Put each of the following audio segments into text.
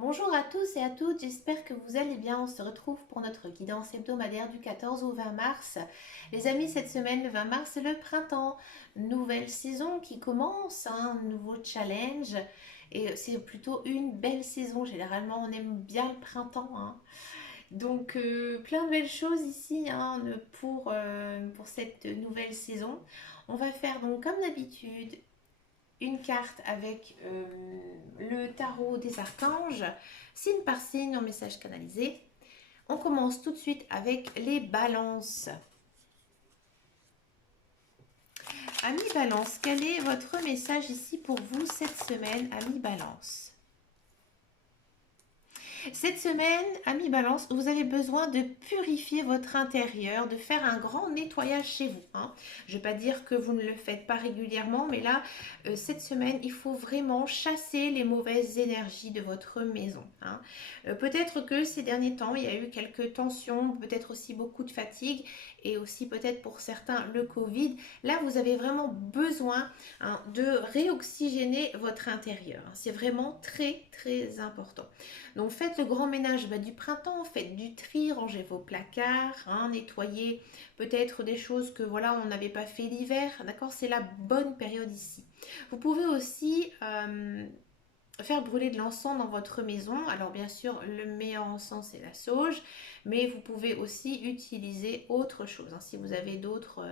Bonjour à tous et à toutes, j'espère que vous allez bien. On se retrouve pour notre guidance hebdomadaire du 14 au 20 mars. Les amis, cette semaine, le 20 mars, c'est le printemps. Nouvelle saison qui commence, un nouveau challenge. Et c'est plutôt une belle saison. Généralement, on aime bien le printemps, hein. Donc, plein de belles choses ici, hein, pour cette nouvelle saison. On va faire donc, comme d'habitude, une carte avec le tarot des archanges, signe par signe en message canalisé. On commence tout de suite avec les balances. Amis Balance, quel est votre message ici pour vous cette semaine, amis Balance? Cette semaine, amis Balance, vous avez besoin de purifier votre intérieur, de faire un grand nettoyage chez vous, hein. Je ne vais pas dire que vous ne le faites pas régulièrement, mais là, cette semaine, il faut vraiment chasser les mauvaises énergies de votre maison, hein. Peut-être que ces derniers temps, il y a eu quelques tensions, peut-être aussi beaucoup de fatigue et aussi peut-être pour certains le Covid. Là, vous avez vraiment besoin, hein, de réoxygéner votre intérieur, hein. C'est vraiment très, très important. Donc faites le grand ménage du printemps, faites du tri, rangez vos placards, hein, nettoyez peut-être des choses que voilà on n'avait pas fait l'hiver, d'accord? C'est la bonne période ici. Vous pouvez aussi faire brûler de l'encens dans votre maison. Alors bien sûr, le meilleur encens c'est la sauge, mais vous pouvez aussi utiliser autre chose, hein. Si vous avez d'autres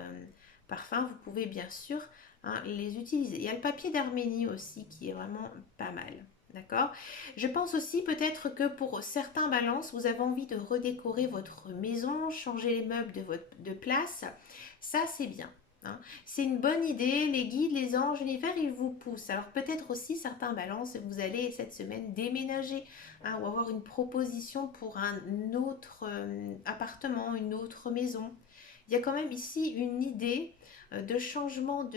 parfums, vous pouvez bien sûr, hein, les utiliser. Il y a le papier d'Arménie aussi qui est vraiment pas mal. D'accord. Je pense aussi peut-être que pour certains balances, vous avez envie de redécorer votre maison, changer les meubles de place. Ça, c'est bien, hein. C'est une bonne idée. Les guides, les anges, l'univers, ils vous poussent. Alors peut-être aussi certains balances, vous allez cette semaine déménager, hein, ou avoir une proposition pour un autre appartement, une autre maison. Il y a quand même ici une idée de changement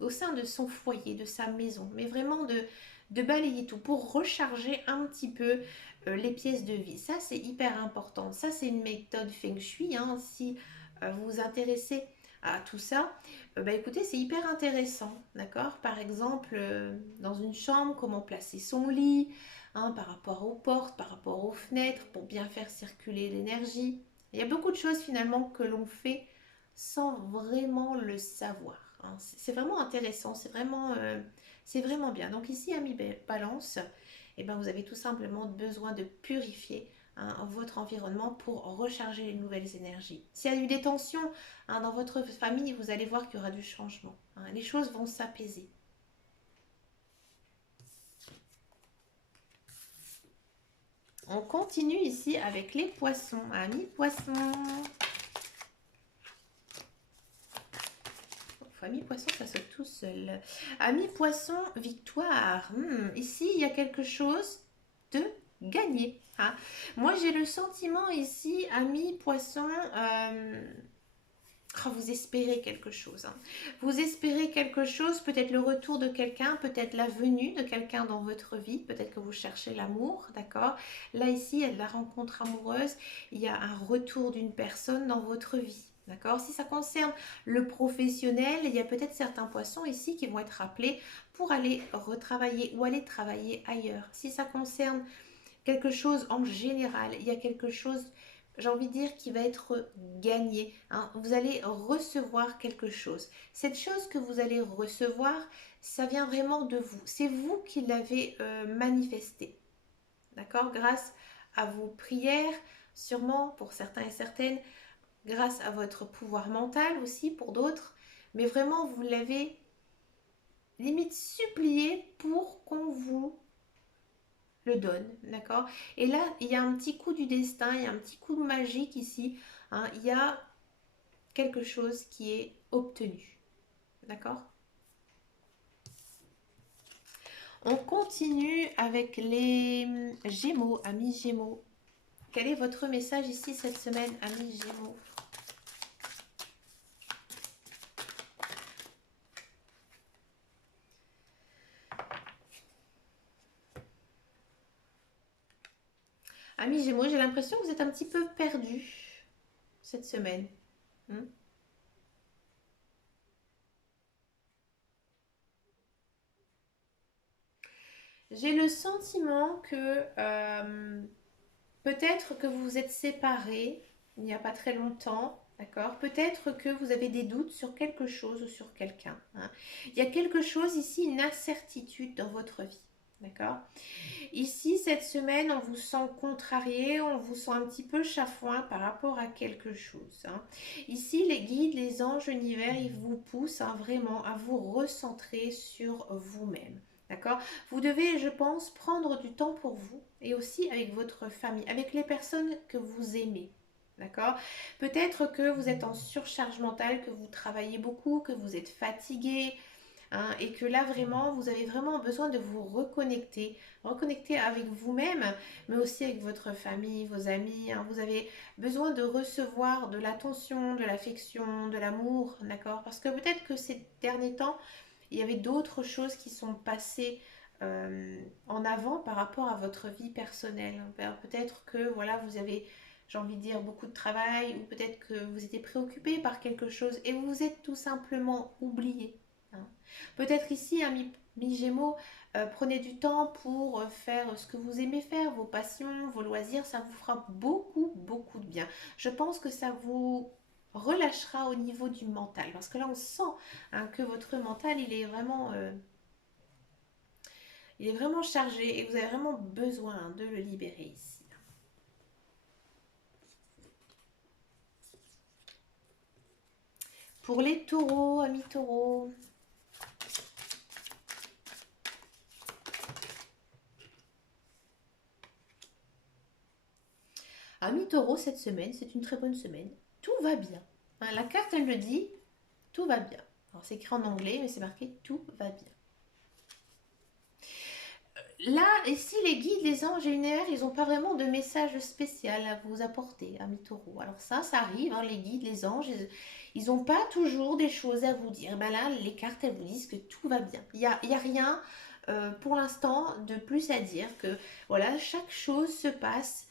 au sein de son foyer, de sa maison, mais vraiment de balayer tout pour recharger un petit peu les pièces de vie. Ça, c'est hyper important. Ça, c'est une méthode Feng Shui, hein. Si vous vous intéressez à tout ça, écoutez, c'est hyper intéressant, d'accord? Par exemple, dans une chambre, comment placer son lit, hein, par rapport aux portes, par rapport aux fenêtres, pour bien faire circuler l'énergie. Il y a beaucoup de choses finalement que l'on fait sans vraiment le savoir, hein. C'est vraiment intéressant, c'est vraiment bien. Donc ici, ami Balance, vous avez tout simplement besoin de purifier, hein, votre environnement pour recharger les nouvelles énergies. S'il y a eu des tensions, hein, dans votre famille, vous allez voir qu'il y aura du changement, hein. Les choses vont s'apaiser. On continue ici avec les poissons. Amis poissons. Famille poisson, ça saute tout seul. Amis poisson, victoire. Ici, il y a quelque chose de gagné, hein. Moi, j'ai le sentiment ici, amis poisson, vous espérez quelque chose, hein. Vous espérez quelque chose, peut-être le retour de quelqu'un, peut-être la venue de quelqu'un dans votre vie, peut-être que vous cherchez l'amour, d'accord? Là, ici, il y a de la rencontre amoureuse, il y a un retour d'une personne dans votre vie. D'accord. Si ça concerne le professionnel, il y a peut-être certains poissons ici qui vont être appelés pour aller retravailler ou aller travailler ailleurs. Si ça concerne quelque chose en général, il y a quelque chose, j'ai envie de dire, qui va être gagné, hein. Vous allez recevoir quelque chose. Cette chose que vous allez recevoir, ça vient vraiment de vous. C'est vous qui l'avez manifesté. D'accord. Grâce à vos prières, sûrement pour certains et certaines, grâce à votre pouvoir mental aussi pour d'autres, mais vraiment vous l'avez limite supplié pour qu'on vous le donne, d'accord? Et là, il y a un petit coup du destin, il y a un petit coup de magique ici, hein. Il y a quelque chose qui est obtenu, d'accord? On continue avec les Gémeaux, amis Gémeaux. Quel est votre message ici cette semaine, amis Gémeaux? Amis Gémeaux, j'ai l'impression que vous êtes un petit peu perdu cette semaine. Hmm. J'ai le sentiment que peut-être que vous vous êtes séparés il n'y a pas très longtemps, d'accord? Peut-être que vous avez des doutes sur quelque chose ou sur quelqu'un, hein. Il y a quelque chose ici, une incertitude dans votre vie, d'accord? Ici, cette semaine, on vous sent contrarié, on vous sent un petit peu chafouin par rapport à quelque chose, hein. Ici, les guides, les anges, l'univers, ils vous poussent, hein, vraiment à vous recentrer sur vous-même. D'accord? Vous devez, je pense, prendre du temps pour vous et aussi avec votre famille, avec les personnes que vous aimez. D'accord? Peut-être que vous êtes en surcharge mentale, que vous travaillez beaucoup, que vous êtes fatigué, hein, et que là vraiment vous avez vraiment besoin de vous reconnecter, reconnecter avec vous-même, mais aussi avec votre famille, vos amis, hein. Vous avez besoin de recevoir de l'attention, de l'affection, de l'amour, d'accord? Parce que peut-être que ces derniers temps, il y avait d'autres choses qui sont passées en avant par rapport à votre vie personnelle. Peut-être que voilà, vous avez, j'ai envie de dire, beaucoup de travail, ou peut-être que vous étiez préoccupé par quelque chose et vous vous êtes tout simplement oublié, hein. Peut-être ici, un mi-gémeaux, prenez du temps pour faire ce que vous aimez faire, vos passions, vos loisirs, ça vous fera beaucoup, beaucoup de bien. Je pense que ça vous relâchera au niveau du mental, parce que là on sent, hein, que votre mental il est vraiment chargé et vous avez vraiment besoin, hein, de le libérer ici. Pour les taureaux, amis taureaux, amis taureaux, cette semaine, c'est une très bonne semaine. Tout va bien, hein. La carte, elle le dit, tout va bien. Alors c'est écrit en anglais, mais c'est marqué tout va bien. Là, ici, les guides, les anges et l'univers, ils n'ont pas vraiment de message spécial à vous apporter, amis taureaux. Alors ça arrive, hein, les guides, les anges, ils n'ont pas toujours des choses à vous dire. Ben là, les cartes, elles vous disent que tout va bien. Il y a rien, pour l'instant, de plus à dire que, voilà, chaque chose se passe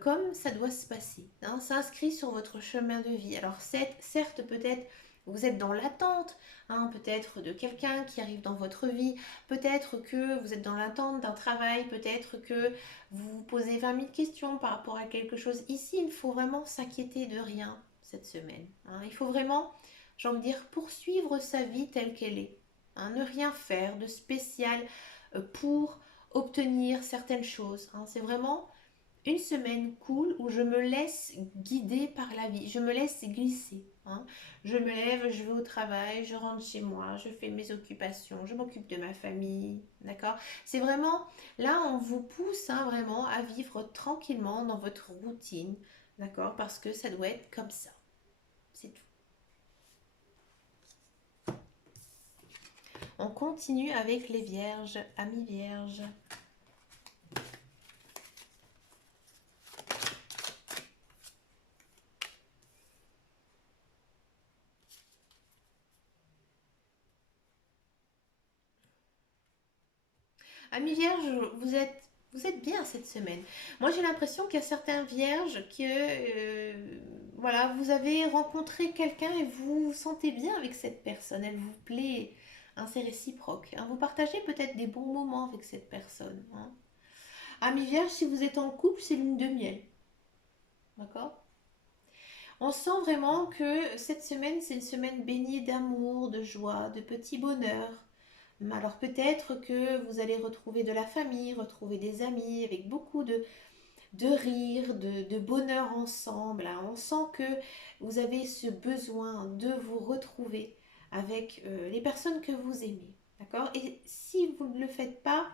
comme ça doit se passer, hein, s'inscrit sur votre chemin de vie. Alors certes, peut-être, vous êtes dans l'attente, hein, peut-être de quelqu'un qui arrive dans votre vie. Peut-être que vous êtes dans l'attente d'un travail, peut-être que vous vous posez 20 000 questions par rapport à quelque chose. Ici, il faut vraiment s'inquiéter de rien cette semaine, hein. Il faut vraiment, j'ai envie de dire, poursuivre sa vie telle qu'elle est, hein. Ne rien faire de spécial pour obtenir certaines choses, hein. C'est vraiment une semaine cool où je me laisse guider par la vie, je me laisse glisser, hein. Je me lève, je vais au travail, je rentre chez moi, je fais mes occupations, je m'occupe de ma famille, d'accord? C'est vraiment, là on vous pousse, hein, vraiment à vivre tranquillement dans votre routine, d'accord? Parce que ça doit être comme ça, c'est tout. On continue avec les vierges, amis vierges. Amis vierges, vous êtes bien cette semaine. Moi, j'ai l'impression qu'il y a certains vierges que, voilà, vous avez rencontré quelqu'un et vous vous sentez bien avec cette personne. Elle vous plaît, hein, c'est réciproque, hein. Vous partagez peut-être des bons moments avec cette personne, hein. Amis vierges, si vous êtes en couple, c'est lune de miel, d'accord? On sent vraiment que cette semaine, c'est une semaine baignée d'amour, de joie, de petits bonheurs. Alors peut-être que vous allez retrouver de la famille, retrouver des amis avec beaucoup de rire, de bonheur ensemble, hein. On sent que vous avez ce besoin de vous retrouver avec les personnes que vous aimez. D'accord? Et si vous ne le faites pas,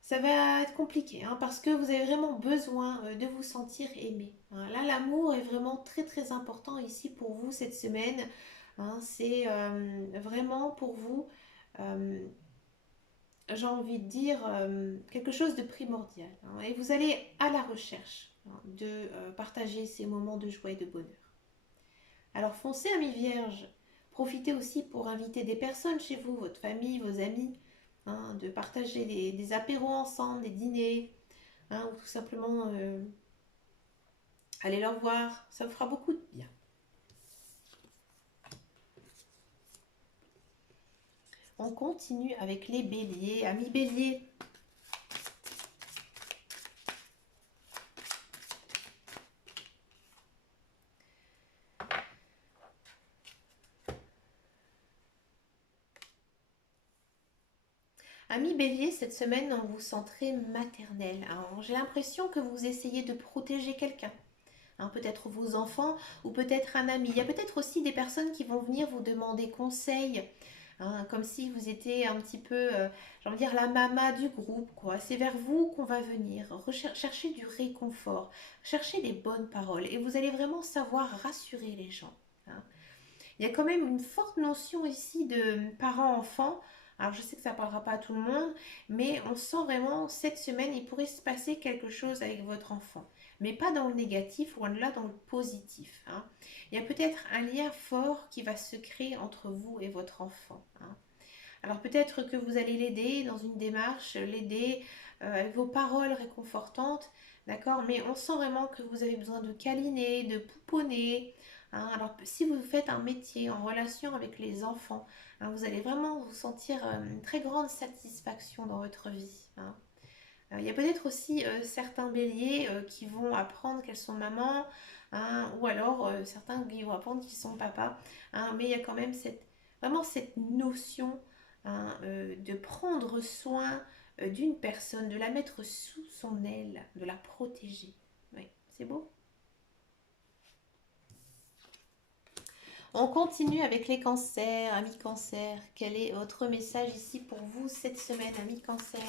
ça va être compliqué, hein, parce que vous avez vraiment besoin de vous sentir aimé, hein. Là, l'amour est vraiment très très important ici pour vous cette semaine, hein. C'est vraiment pour vous, euh, j'ai envie de dire, quelque chose de primordial, hein. Et vous allez à la recherche, hein, de partager ces moments de joie et de bonheur. Alors foncez, amis vierges. Profitez aussi pour inviter des personnes chez vous, votre famille, vos amis, hein, de partager des apéros ensemble, des dîners, hein, ou tout simplement aller leur voir. Ça vous fera beaucoup de bien. On continue avec les béliers. Amis béliers, Ami Bélier, cette semaine, on vous sent très maternel. Alors, j'ai l'impression que vous essayez de protéger quelqu'un. Hein, peut-être vos enfants ou peut-être un ami. Il y a peut-être aussi des personnes qui vont venir vous demander conseil, hein, comme si vous étiez un petit peu, j'ai envie de dire, la mama du groupe, quoi. C'est vers vous qu'on va venir. Chercher du réconfort, chercher des bonnes paroles et vous allez vraiment savoir rassurer les gens. Hein. Il y a quand même une forte notion ici de parents-enfants. Alors je sais que ça ne parlera pas à tout le monde, mais on sent vraiment cette semaine, il pourrait se passer quelque chose avec votre enfant. Mais pas dans le négatif, loin de là, dans le positif. Hein. Il y a peut-être un lien fort qui va se créer entre vous et votre enfant. Hein. Alors peut-être que vous allez l'aider dans une démarche, l'aider avec vos paroles réconfortantes, d'accord? Mais on sent vraiment que vous avez besoin de câliner, de pouponner. Hein. Alors si vous faites un métier en relation avec les enfants, hein, vous allez vraiment vous sentir une très grande satisfaction dans votre vie. Hein. Il y a peut-être aussi certains béliers qui vont apprendre qu'elles sont mamans, hein, ou alors certains qui vont apprendre qu'ils sont papas. Hein, mais il y a quand même vraiment cette notion, hein, de prendre soin d'une personne, de la mettre sous son aile, de la protéger. Oui, c'est beau. On continue avec les cancers, amis cancer. Quel est votre message ici pour vous cette semaine, amis cancer?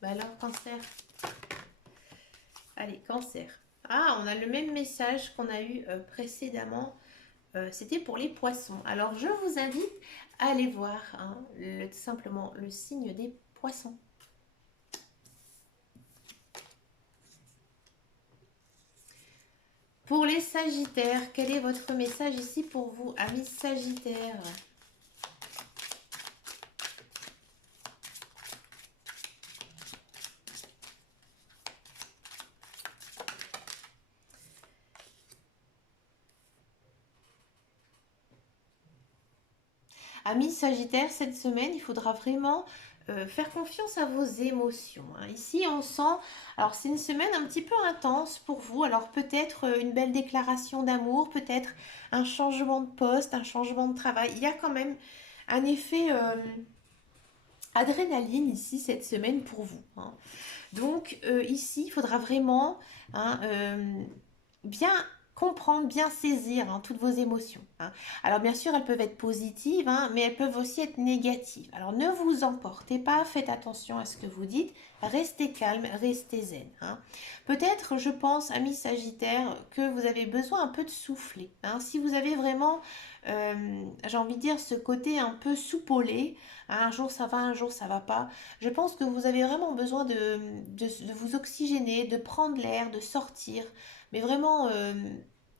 Bah alors, cancer. Allez, cancer. Ah, on a le même message qu'on a eu précédemment. C'était pour les poissons. Alors, je vous invite à aller voir, hein, simplement le signe des poissons. Pour les sagittaires, quel est votre message ici pour vous, amis sagittaires? Amis Sagittaire, cette semaine, il faudra vraiment faire confiance à vos émotions. Hein. Ici, on sent, alors c'est une semaine un petit peu intense pour vous, alors peut-être une belle déclaration d'amour, peut-être un changement de poste, un changement de travail. Il y a quand même un effet adrénaline ici cette semaine pour vous. Hein. Donc ici, il faudra vraiment, hein, bien comprendre, bien saisir, hein, toutes vos émotions. Hein. Alors bien sûr, elles peuvent être positives, hein, mais elles peuvent aussi être négatives. Alors ne vous emportez pas, faites attention à ce que vous dites, restez calme, restez zen. Hein. Peut-être, je pense, amis Sagittaire, que vous avez besoin un peu de souffler. Hein. Si vous avez vraiment, j'ai envie de dire, ce côté un peu soupolé, hein, un jour ça va, un jour ça va pas, je pense que vous avez vraiment besoin de vous oxygéner, de prendre l'air, de sortir, mais vraiment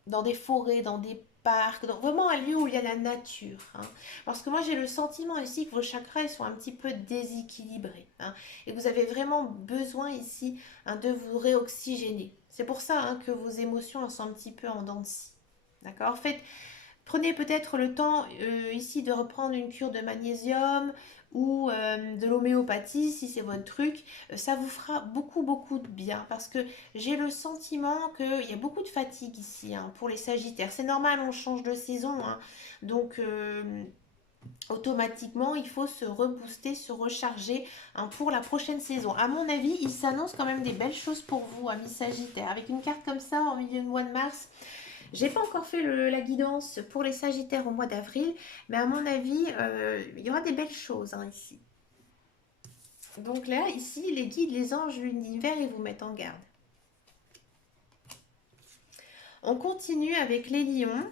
dans des forêts, dans des parcs, vraiment un lieu où il y a la nature. Hein. Parce que moi j'ai le sentiment ici que vos chakras ils sont un petit peu déséquilibrés. Hein, et que vous avez vraiment besoin ici, hein, de vous réoxygéner. C'est pour ça, hein, que vos émotions elles sont un petit peu en dents de scie. D'accord. Faites, prenez peut-être le temps ici de reprendre une cure de magnésium ou de l'homéopathie si c'est votre truc. Ça vous fera beaucoup beaucoup de bien parce que j'ai le sentiment qu'il y a beaucoup de fatigue ici, hein, pour les sagittaires. C'est normal, on change de saison. Hein, donc automatiquement il faut se rebooster, se recharger, hein, pour la prochaine saison. À mon avis, il s'annonce quand même des belles choses pour vous, amis sagittaires. Avec une carte comme ça en milieu de mois de mars, j'ai pas encore fait la guidance pour les Sagittaires au mois d'avril, mais à mon avis, il y aura des belles choses, hein, ici. Donc là, ici, les guides, les anges, l'univers, ils vous mettent en garde. On continue avec les lions.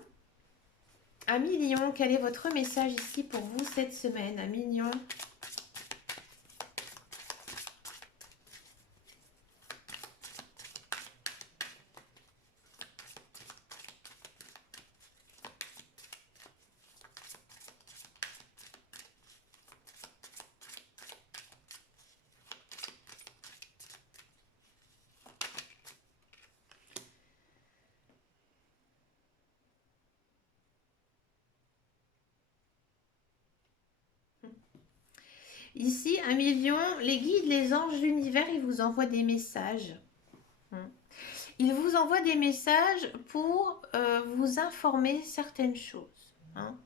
Amis lions, quel est votre message ici pour vous cette semaine, amis lions? Ici, Amis Lion, les guides, les anges, l'univers, ils vous envoient des messages. Hein. Ils vous envoient des messages pour vous informer certaines choses. Hein.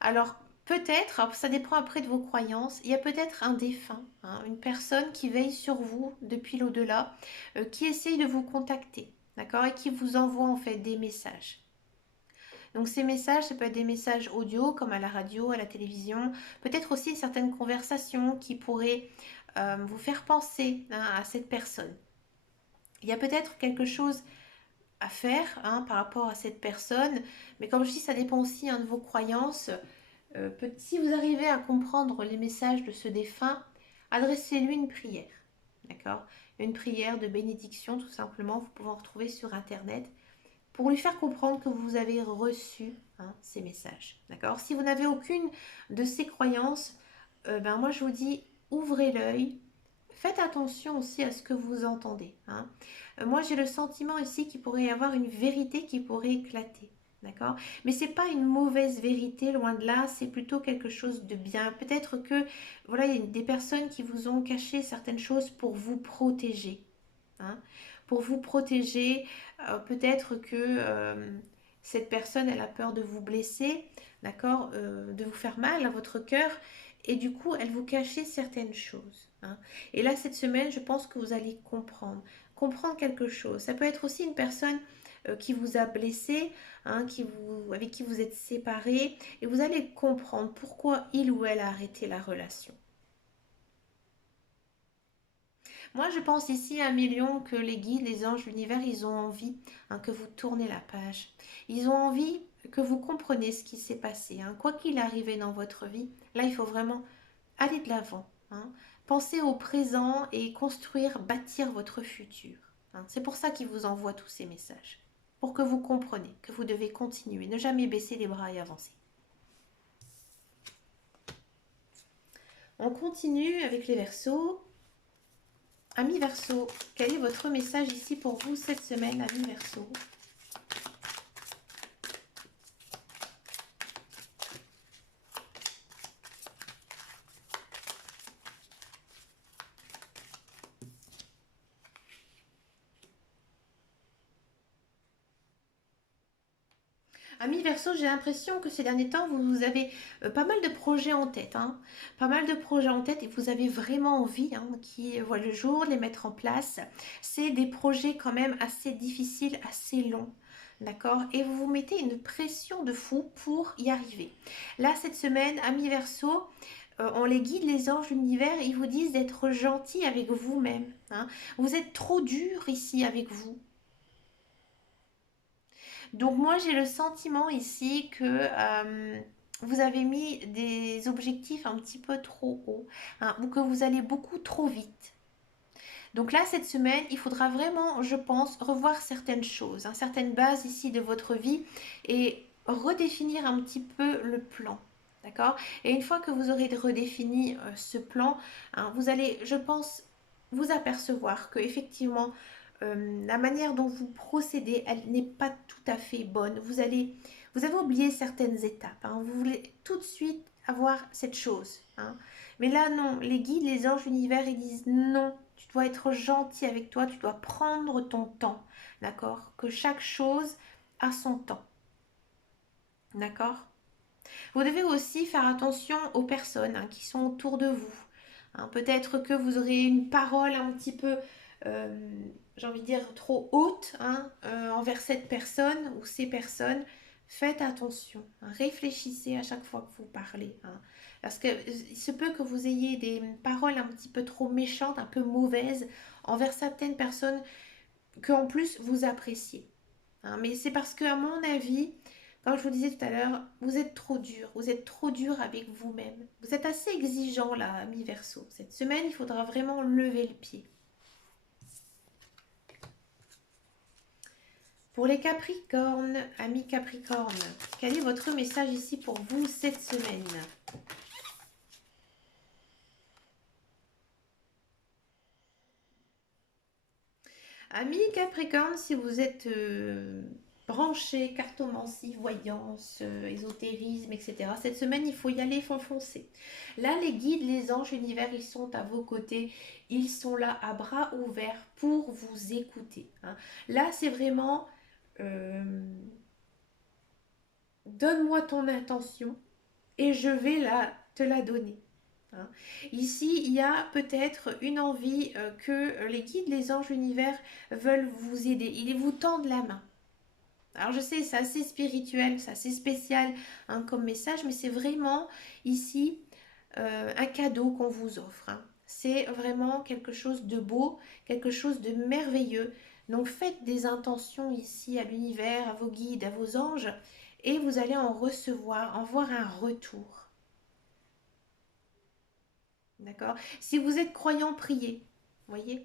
Alors, peut-être, alors ça dépend après de vos croyances, il y a peut-être un défunt, hein, une personne qui veille sur vous depuis l'au-delà, qui essaye de vous contacter, d'accord, et qui vous envoie en fait des messages. Donc ces messages, ça peut être des messages audio comme à la radio, à la télévision, peut-être aussi certaines conversations qui pourraient vous faire penser, hein, à cette personne. Il y a peut-être quelque chose à faire, hein, par rapport à cette personne, mais comme je dis, ça dépend aussi, hein, de vos croyances. Si vous arrivez à comprendre les messages de ce défunt, adressez-lui une prière, d'accord? Une prière de bénédiction, tout simplement, vous pouvez en retrouver sur Internet, pour lui faire comprendre que vous avez reçu, hein, ces messages, d'accord? Si vous n'avez aucune de ces croyances, ben moi je vous dis, ouvrez l'œil, faites attention aussi à ce que vous entendez, hein. Moi j'ai le sentiment ici qu'il pourrait y avoir une vérité qui pourrait éclater. D'accord? Mais c'est pas une mauvaise vérité, loin de là, c'est plutôt quelque chose de bien. Peut-être que voilà, il y a des personnes qui vous ont caché certaines choses pour vous protéger. Hein, pour vous protéger, peut-être que cette personne, elle a peur de vous blesser, d'accord, de vous faire mal à votre cœur, et du coup, elle vous cachait certaines choses. Hein. Et là, cette semaine, je pense que vous allez comprendre quelque chose. Ça peut être aussi une personne qui vous a blessé, hein, avec qui vous êtes séparés, et vous allez comprendre pourquoi il ou elle a arrêté la relation. Moi, je pense ici à un million que les guides, les anges, l'univers, ils ont envie, hein, que vous tournez la page. Ils ont envie que vous compreniez ce qui s'est passé. Hein. Quoi qu'il arrive dans votre vie, là, il faut vraiment aller de l'avant. Hein. Pensez au présent et construire, bâtir votre futur. Hein. C'est pour ça qu'ils vous envoient tous ces messages. Pour que vous compreniez que vous devez continuer, ne jamais baisser les bras et avancer. On continue avec les Verseaux. Amis Verseau, quel est votre message ici pour vous cette semaine, Amis Verseau? Amis Verseau, j'ai l'impression que ces derniers temps, vous avez pas mal de projets en tête. Hein. Pas mal de projets en tête et vous avez vraiment envie, hein, qui voient le jour, de les mettre en place. C'est des projets quand même assez difficiles, assez longs. D'accord? Et vous vous mettez une pression de fou pour y arriver. Là, cette semaine, Amis Verseau, on les guide, les anges, l'univers, ils vous disent d'être gentil avec vous-même. Hein. Vous êtes trop dur ici avec vous. Donc moi j'ai le sentiment ici que vous avez mis des objectifs un petit peu trop hauts, hein, ou que vous allez beaucoup trop vite. Donc là cette semaine il faudra vraiment, je pense, revoir certaines choses, hein, certaines bases ici de votre vie et redéfinir un petit peu le plan. D'accord? Et une fois que vous aurez redéfini ce plan, hein, vous allez, je pense, vous apercevoir que effectivement la manière dont vous procédez, elle n'est pas tout à fait bonne. Vous avez oublié certaines étapes. Hein. Vous voulez tout de suite avoir cette chose. Hein. Mais là, non. Les guides, les anges, l'univers, ils disent non. Tu dois être gentil avec toi. Tu dois prendre ton temps. D'accord? Que chaque chose a son temps. D'accord? Vous devez aussi faire attention aux personnes, hein, qui sont autour de vous. Hein, peut-être que vous aurez une parole un petit peu, euh, j'ai envie de dire, trop haute, hein, envers cette personne ou ces personnes. Faites attention, hein, réfléchissez à chaque fois que vous parlez. Hein, parce que il se peut que vous ayez des paroles un petit peu trop méchantes, un peu mauvaises envers certaines personnes que en plus vous appréciez. Hein. Mais c'est parce que, à mon avis, comme je vous disais tout à l'heure, vous êtes trop dur avec vous-même. Vous êtes assez exigeant là, ami Verseau. Cette semaine, il faudra vraiment lever le pied. Pour les Capricornes, amis Capricorne, quel est votre message ici pour vous cette semaine? Amis Capricorne, si vous êtes branché, cartomancie, voyance, ésotérisme, etc. Cette semaine, il faut y aller foncer. Là, les guides, les anges, l'univers, ils sont à vos côtés. Ils sont là à bras ouverts pour vous écouter, hein. Là, c'est vraiment... donne-moi ton intention et je vais te la donner, hein. Ici, il y a peut-être une envie que les guides, les anges, l'univers veulent vous aider. Ils vous tendent la main. Alors je sais, c'est assez spirituel, c'est assez spécial, hein, comme message, mais c'est vraiment ici un cadeau qu'on vous offre, hein. C'est vraiment quelque chose de beau, quelque chose de merveilleux. Donc faites des intentions ici à l'univers, à vos guides, à vos anges, et vous allez en recevoir, en voir un retour. D'accord? Si vous êtes croyant, priez. Voyez?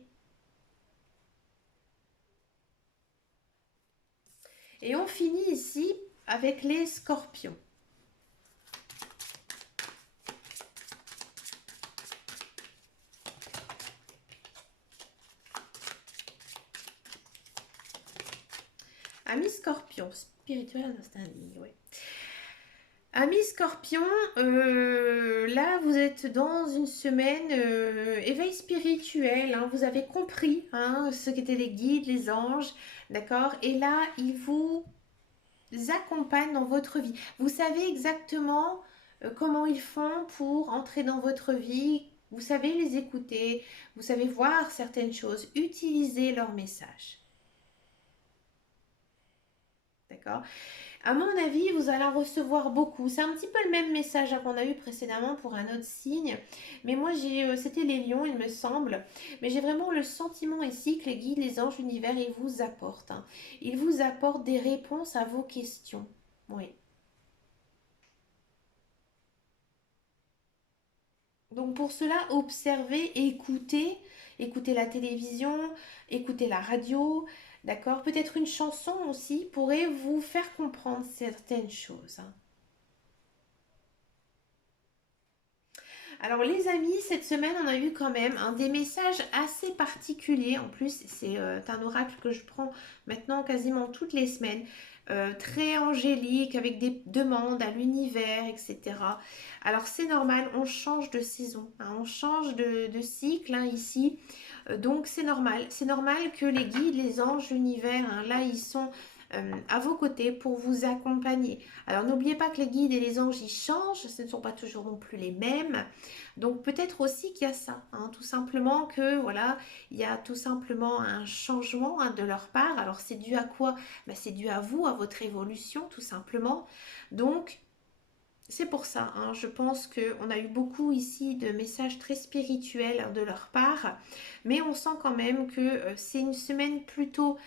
Et on finit ici avec les scorpions. Amis scorpion, spirituel understanding, ouais. Amis scorpion, là vous êtes dans une semaine éveil spirituel, hein, vous avez compris, hein, ce qu'étaient les guides, les anges, d'accord? Et là, ils vous accompagnent dans votre vie. Vous savez exactement comment ils font pour entrer dans votre vie, vous savez les écouter, vous savez voir certaines choses, utiliser leur message. D'accord? À mon avis, vous allez en recevoir beaucoup. C'est un petit peu le même message qu'on a eu précédemment pour un autre signe. Mais moi, c'était les lions, il me semble. Mais j'ai vraiment le sentiment ici que les guides, les anges, l'univers, ils vous apportent, hein. Ils vous apportent des réponses à vos questions. Oui. Donc pour cela, observez, écoutez, écoutez la télévision, écoutez la radio, d'accord? Peut-être une chanson aussi pourrait vous faire comprendre certaines choses, hein. Alors les amis, cette semaine, on a eu quand même des messages assez particuliers. En plus, c'est un oracle que je prends maintenant quasiment toutes les semaines. Très angélique, avec des demandes à l'univers, etc. Alors c'est normal, on change de saison, hein, on change de cycle, hein, ici. Donc c'est normal. C'est normal que les guides, les anges, l'univers, hein, là, ils sont à vos côtés pour vous accompagner. Alors n'oubliez pas que les guides et les anges, ils changent, ce ne sont pas toujours non plus les mêmes. Donc peut-être aussi qu'il y a ça, hein, tout simplement que voilà, il y a tout simplement un changement, hein, de leur part. Alors c'est dû à quoi? Ben, c'est dû à vous, à votre évolution, tout simplement. Donc c'est pour ça, hein, je pense qu'on a eu beaucoup ici de messages très spirituels de leur part, mais on sent quand même que c'est une semaine plutôt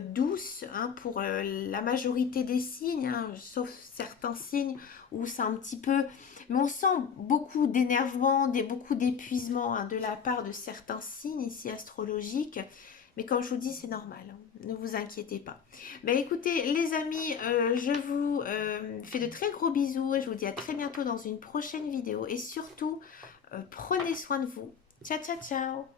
douce, hein, pour la majorité des signes, hein, sauf certains signes où c'est un petit peu... Mais on sent beaucoup d'énervement, beaucoup d'épuisement, hein, de la part de certains signes ici astrologiques. Mais comme je vous dis, c'est normal, hein, ne vous inquiétez pas. Ben écoutez, les amis, je vous fais de très gros bisous et je vous dis à très bientôt dans une prochaine vidéo. Et surtout, prenez soin de vous. Ciao, ciao, ciao!